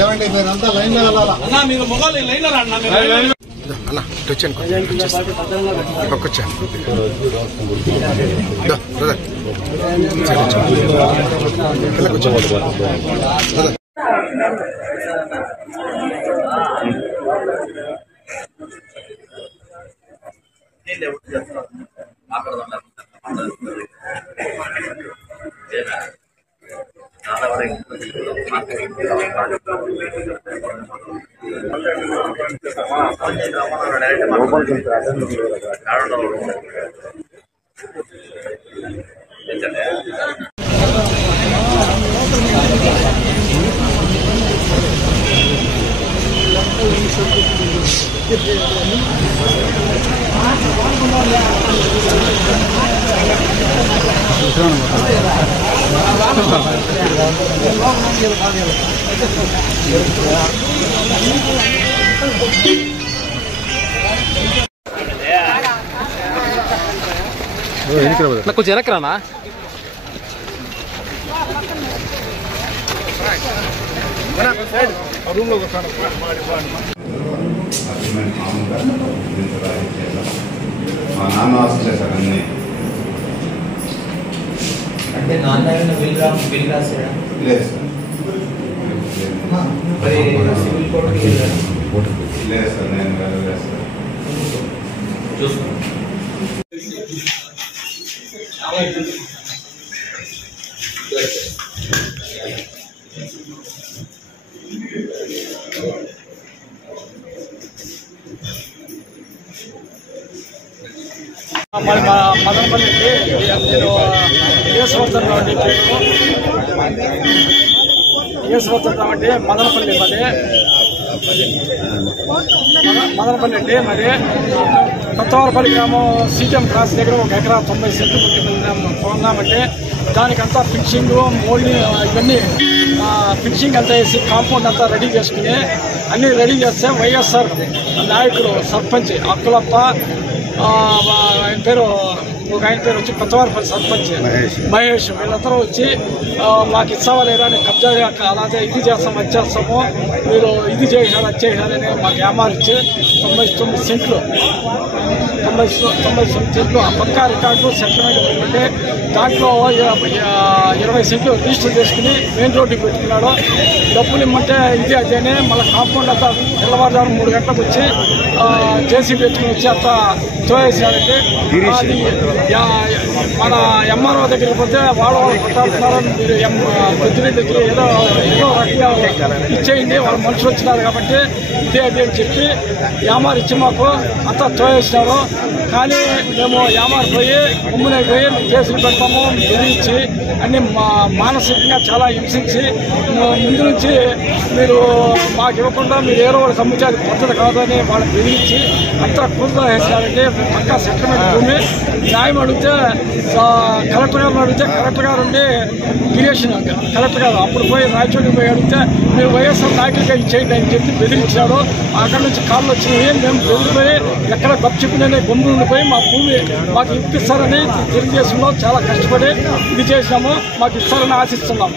ఏమండి మీరంతా లైన్ లో వెళ్ళాలా అన్నా? మీరు మొగాలు లైన్ లో రండి అన్న వచ్చాను పక్కొచ్చాను కొంచెం వెనక్రానా మా నాన్న ఆస్తి చేశారు అన్నీ అంటే నాన్న బిల్ రాసాడా? లేదు సార్ మరి సివిల్ కోర్టుకి లేదు సార్ నేను వెళ్ళలేదు సార్ చూసుకోండి. మదనపల్లి నేను యేసువర్ధన్ రావు యేసువర్ధన్ అంటే మదనపల్లి మదనపల్లి అంటే మరి కొత్తవారపల్లి గ్రామం సీఎం క్రాస్ దగ్గర 1 ఎకరా 90 సెంట్లు కొన్నామంటే దానికంతా ఫిక్సింగ్ మోల్డింగ్ ఇవన్నీ ఫిక్సింగ్ అంతా వేసి కాంపౌండ్ అంతా రెడీ చేసుకుని అన్నీ రెడీ చేస్తే వైఎస్ఆర్ నాయకుడు సర్పంచ్ అక్కులప్ప ఆయన పేరు వచ్చి కొత్తవారపల్లి సర్పంచ్ మహేష్ వీళ్ళందరూ వచ్చి మాకు ఇస్తావా లేదా అని కబ్జా అలాగే ఇది చేస్తాం అది చేస్తాము మీరు ఇది చేశారు అది చేశారని మాకు ఏమారిచ్చి 99 సెంట్లు 99 సెంట్లు ఆ పక్కా రికార్డు సెటిల్మెంట్ అంటే దాంట్లో 20 సెంట్లు రిజిస్టర్ చేసుకుని మెయిన్ రోడ్డుకి పెట్టుకున్నాడు. డబ్బులు ఇమ్మంటే ఇది అదేనే మళ్ళీ కాంపౌండ్ అంతా తెల్లవారుజాము 3 గంటలకు వచ్చి జేసీబీ పెట్టుకుని వచ్చి అంతా తోయేసారంటే మన ఎంఆర్ఓ దగ్గరికి పోతే వాళ్ళు కొట్టాడుతున్నారని మీరు ప్రతినిధి దగ్గర ఏదో రకంగా ఇచ్చేయండి వాళ్ళ మనుషులు వచ్చినారు కాబట్టి ఇదే అది అని చెప్పి యామారు ఇచ్చి మాకు అంతా తోయేసినారు. కానీ మేము యామారు పోయి ముమ్మునైపోయి కేసులు పెడతాము బెదిరించి అన్ని మానసికంగా చాలా హింసించి ముందు నుంచి మీరు మాకు ఇవ్వకుండా మీరు ఏదో వాళ్ళకి అమ్మితే అది పద్ధతి కాదని వాళ్ళని బెదిరించి అంతా కూతురు వేసినారంటే పక్కా సెటిల్మెంట్ భూమి న్యాయం అడిగితే కలెక్టర్ గారిని అడిగితే కలెక్టర్ గారు ఉండి గిరీషన్ కలెక్టర్ గారు అప్పుడు పోయి రాయచోటికి పోయి అడిగితే మీరు వైఎస్ఆర్ నాయకుడిగా ఇచ్చేయండి అని చెప్పి బెదిరించారు. అక్కడ నుంచి కాళ్ళు వచ్చినాయి. మేము బెదిరిపోయి ఎక్కడ గప్చిప్పునే గొంతు ఉండిపోయి మా భూమి మాకు ఇప్పిస్తారని తెలుగుదేశంలో చాలా కష్టపడి ఇది చేసినాము. మాకు ఇస్తారని ఆశిస్తున్నాము.